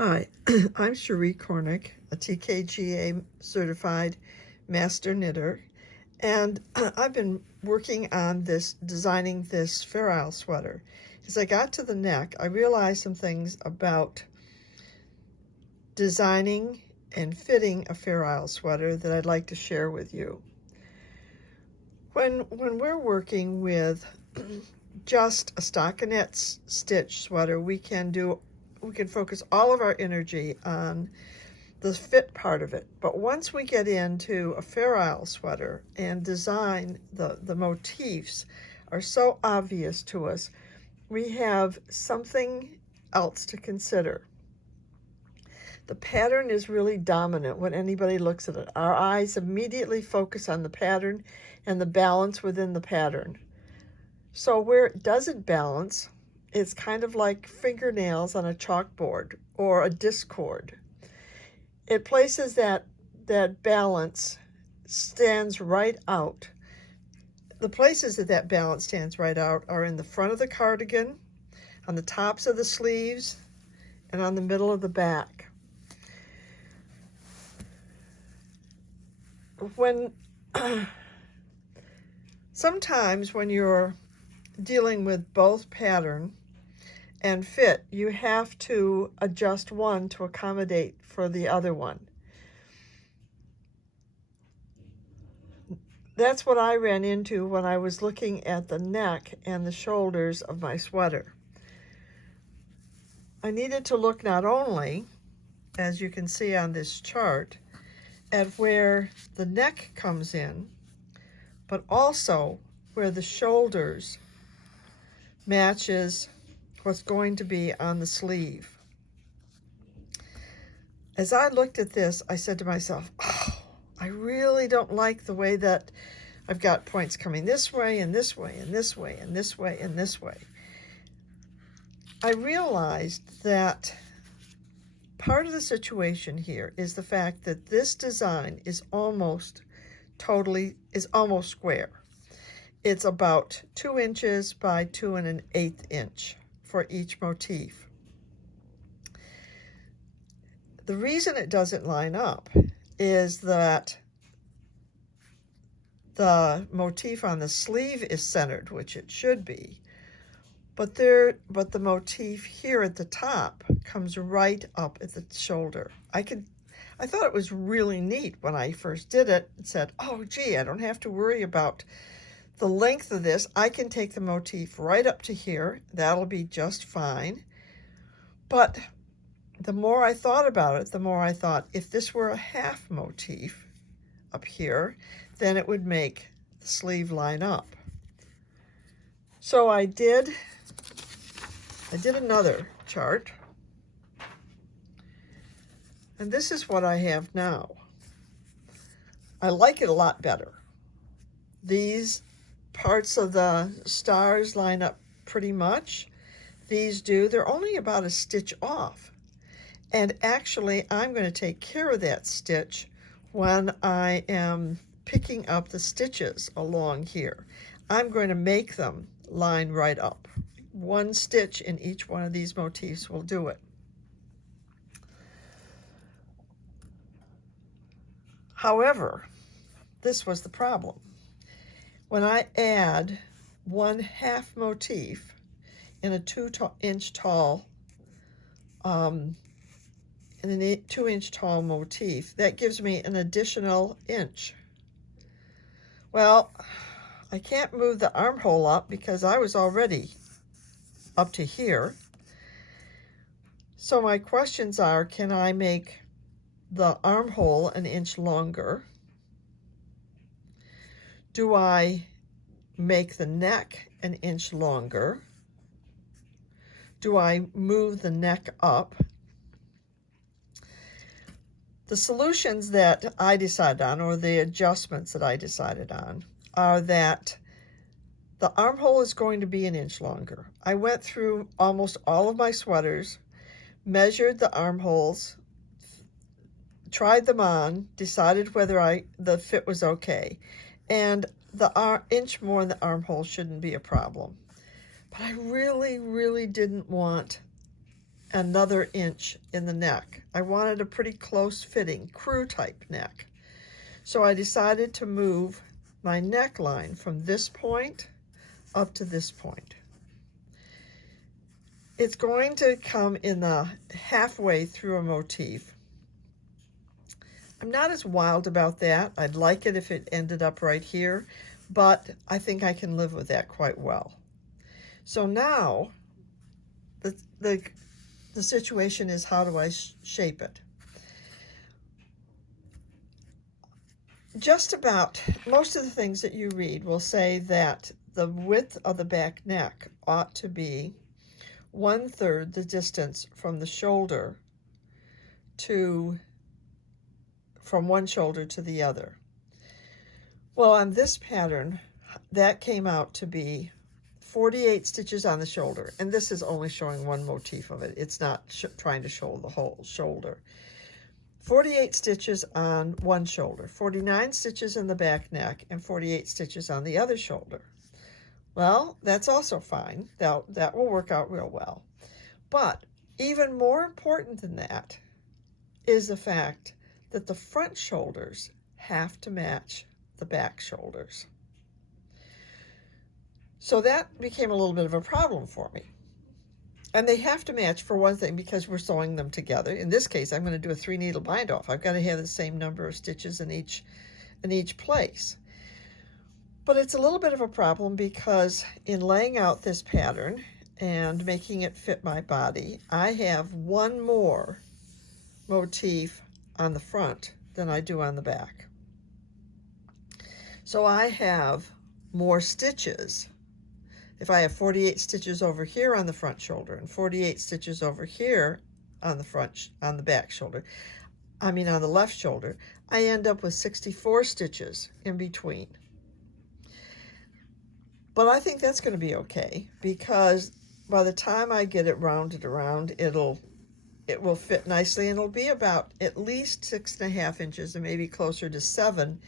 Hi, I'm Cherie Cornick, a TKGA certified master knitter, and I've been working on designing this Fair Isle sweater. As I got to the neck, I realized some things about designing and fitting a Fair Isle sweater that I'd like to share with you. When we're working with just a stockinette stitch sweater, we can focus all of our energy on the fit part of it. But once we get into a Fair Isle sweater and design, the motifs are so obvious to us, we have something else to consider. The pattern is really dominant when anybody looks at it. Our eyes immediately focus on the pattern and the balance within the pattern. So where it doesn't balance, it's kind of like fingernails on a chalkboard or a discord. It places that balance stands right out. The places that balance stands right out are in the front of the cardigan, on the tops of the sleeves, and on the middle of the back. Sometimes when you're dealing with both pattern and fit, you have to adjust one to accommodate for the other one. That's what I ran into when I was looking at the neck and the shoulders of my sweater. I needed to look not only, as you can see on this chart, at where the neck comes in, but also where the shoulders matches what's going to be on the sleeve. As I looked at this, I said to myself, oh, I really don't like the way that I've got points coming this way and this way and this way and this way and this way. I realized that part of the situation here is the fact that this design is almost square. It's about 2 inches by 2 1/8 inch for each motif. The reason it doesn't line up is that the motif on the sleeve is centered, which it should be, but the motif here at the top comes right up at the shoulder. I thought it was really neat when I first did it and said, oh gee, I don't have to worry about the length of this. I can take the motif right up to here. That'll be just fine. But the more I thought about it, the more I thought, if this were a half motif up here, then it would make the sleeve line up. So I did another chart, and this is what I have now. I like it a lot better. These parts of the stars line up pretty much. These do. They're only about a stitch off. And actually, I'm going to take care of that stitch when I am picking up the stitches along here. I'm going to make them line right up. One stitch in each one of these motifs will do it. However, this was the problem. When I add 1/2 motif in a 2-inch tall in an 2-inch tall motif, that gives me an additional inch. Well, I can't move the armhole up because I was already up to here. So my questions are, can I make the armhole an inch longer? Do I make the neck an inch longer? Do I move the neck up? The solutions that I decided on, or the adjustments that I decided on, are that the armhole is going to be an inch longer. I went through almost all of my sweaters, measured the armholes, tried them on, decided whether the fit was okay, and the inch more in the armhole shouldn't be a problem. But I really, really didn't want another inch in the neck. I wanted a pretty close fitting crew type neck. So I decided to move my neckline from this point up to this point. It's going to come in the halfway through a motif. I'm not as wild about that. I'd like it if it ended up right here, but I think I can live with that quite well. So now the situation is, how do I shape it? Just about most of the things that you read will say that the width of the back neck ought to be 1/3 the distance from the shoulder from one shoulder to the other. Well, on this pattern, that came out to be 48 stitches on the shoulder, and this is only showing one motif of it. It's not trying to show the whole shoulder. 48 stitches on one shoulder, 49 stitches in the back neck, and 48 stitches on the other shoulder. Well, that's also fine. That will work out real well. But even more important than that is the fact that the front shoulders have to match the back shoulders. So that became a little bit of a problem for me. And they have to match, for one thing, because we're sewing them together. In this case, I'm going to do a 3-needle bind off. I've got to have the same number of stitches in each place. But it's a little bit of a problem because in laying out this pattern and making it fit my body, I have one more motif on the front than I do on the back. So I have more stitches. If I have 48 stitches over here on the front shoulder and 48 stitches over here on the back shoulder, on the left shoulder, I end up with 64 stitches in between. But I think that's going to be okay, because by the time I get it rounded around, it will fit nicely, and it'll be about at least 6.5 inches and maybe closer to 7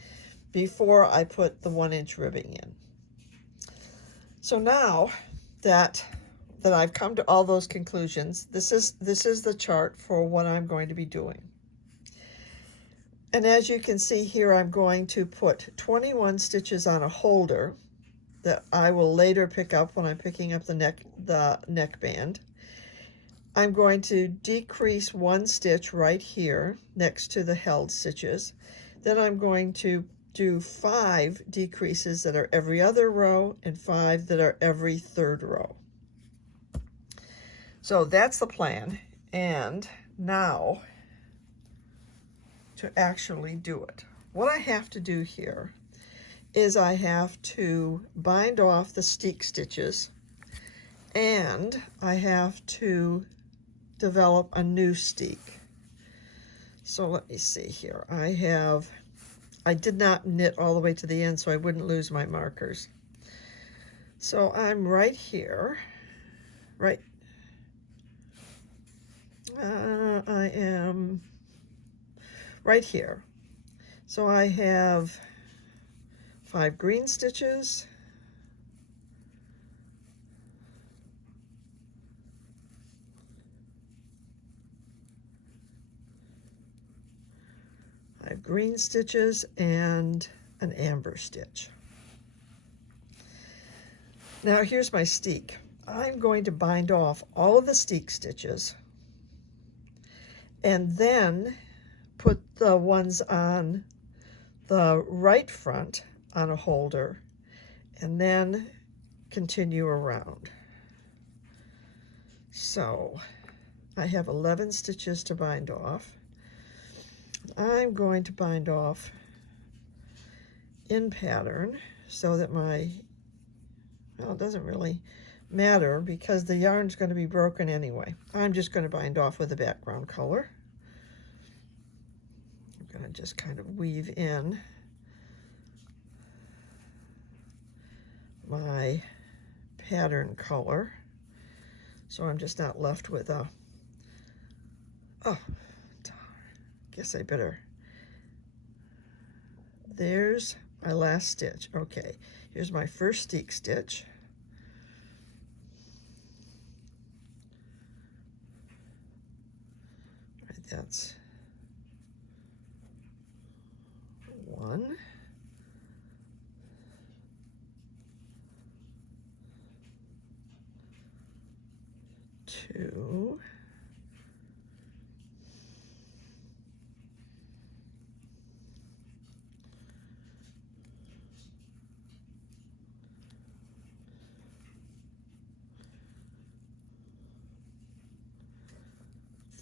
before I put the 1-inch ribbing in. So now that I've come to all those conclusions, this is the chart for what I'm going to be doing. And as you can see here, I'm going to put 21 stitches on a holder that I will later pick up when I'm picking up the neckband. I'm going to decrease 1 stitch right here next to the held stitches. Then I'm going to do 5 decreases that are every other row and 5 that are every third row. So that's the plan. And now to actually do it, what I have to do here is I have to bind off the steek stitches, and I have to develop a new steek. So let me see here. I did not knit all the way to the end so I wouldn't lose my markers. So I'm right here, I am right here. So I have 5 green stitches, green stitches and an amber stitch. Now here's my steek. I'm going to bind off all of the steek stitches and then put the ones on the right front on a holder and then continue around. So I have 11 stitches to bind off. I'm going to bind off in pattern so that it doesn't really matter because the yarn's going to be broken anyway. I'm just going to bind off with a background color. I'm going to just kind of weave in my pattern color, so I'm just not left with a, guess I better, there's my last stitch. Okay, here's my first steek stitch. That's 1, 2,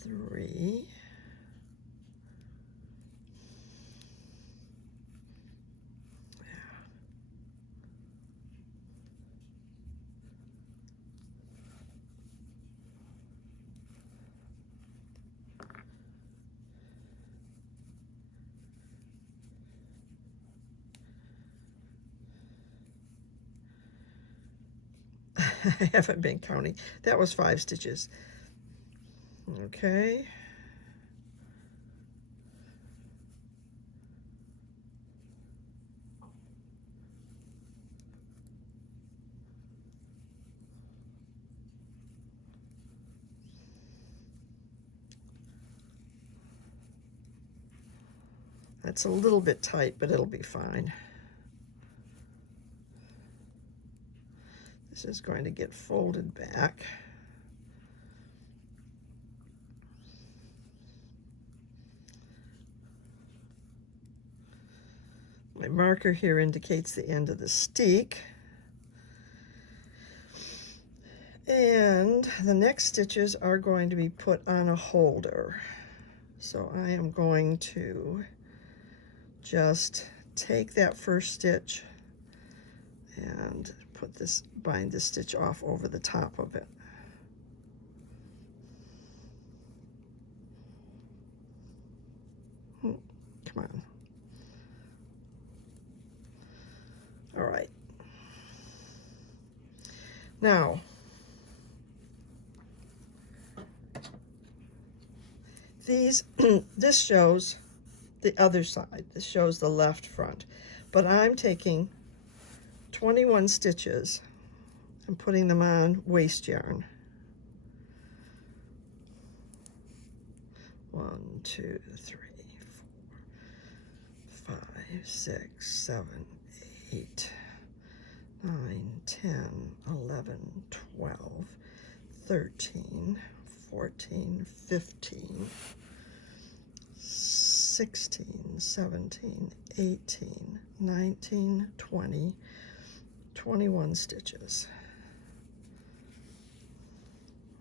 3, I haven't been counting. That was 5 stitches. Okay. That's a little bit tight, but it'll be fine. This is going to get folded back. My marker here indicates the end of the steek. And the next stitches are going to be put on a holder. So I am going to just take that first stitch and put this, bind this stitch off over the top of it. Come on. All right. Now, this shows the other side. This shows the left front. But I'm taking 21 stitches and putting them on waste yarn. 1, 2, 3, 4, 5, 6, 7, 8, 9, 10, 11, 12, 13, 14, 15, 16, 17, 18, 19, 20, 21 stitches.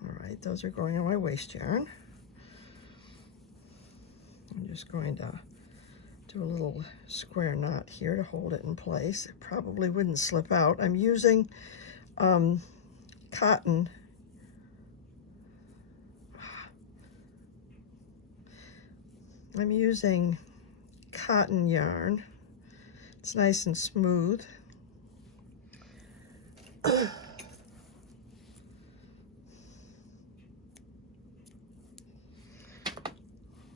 All right, those are going on my waste yarn. I'm just going to do a little square knot here to hold it in place. It probably wouldn't slip out. I'm using cotton. I'm using cotton yarn. It's nice and smooth.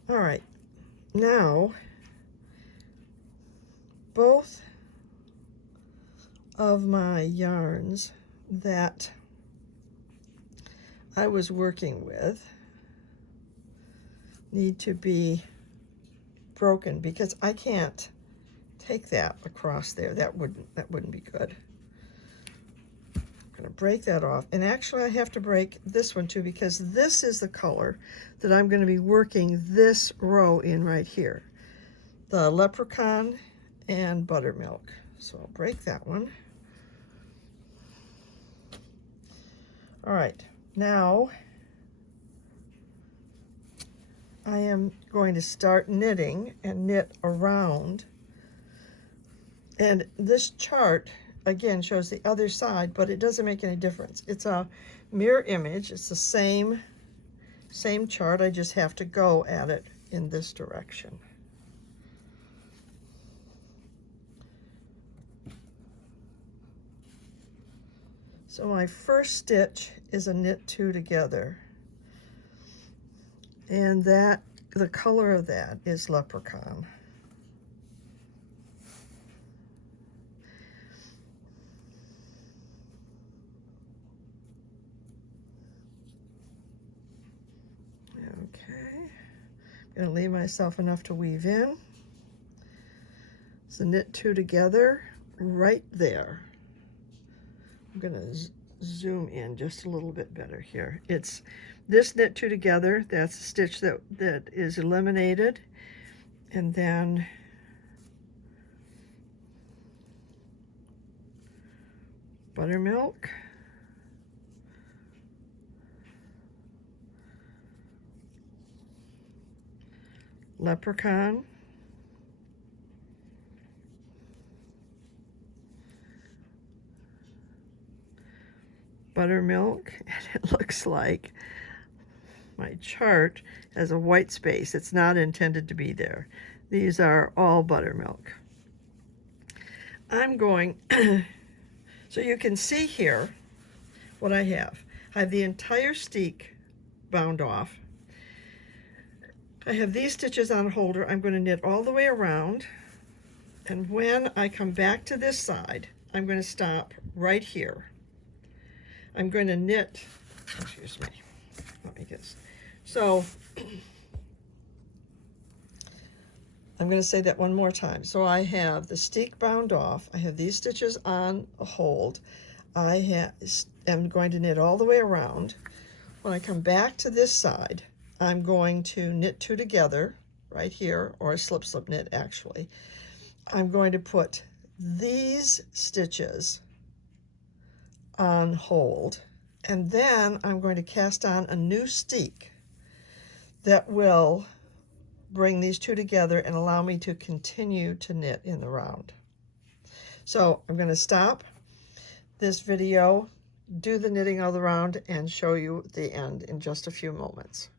All right, now both of my yarns that I was working with need to be broken because I can't take that across there. That wouldn't be good. I'm going to break that off, and actually I have to break this one too because this is the color that I'm going to be working this row in right here, the leprechaun and buttermilk. So I'll break that one. All right, now I am going to start knitting and knit around. And this chart, again, shows the other side, but it doesn't make any difference. It's a mirror image. It's the same chart. I just have to go at it in this direction. So my first stitch is a knit 2 together. And that, the color of that is leprechaun. Okay, I'm gonna leave myself enough to weave in. So knit 2 together right there. I'm gonna zoom in just a little bit better here. It's this knit 2 together, that's the stitch that is eliminated, and then buttermilk, leprechaun, buttermilk, and it looks like my chart has a white space. It's not intended to be there. These are all buttermilk. I'm going, so you can see here what I have. I have the entire steek bound off. I have these stitches on a holder. I'm going to knit all the way around, and when I come back to this side, I'm going to stop right here. I'm going to knit, excuse me, let me guess. So I'm going to say that one more time. So I have the steek bound off. I have these stitches on a hold. I am going to knit all the way around. When I come back to this side, I'm going to knit 2 together right here, or a slip knit actually. I'm going to put these stitches on hold, and then I'm going to cast on a new steek that will bring these 2 together and allow me to continue to knit in the round. So I'm going to stop this video, do the knitting of the round, and show you the end in just a few moments.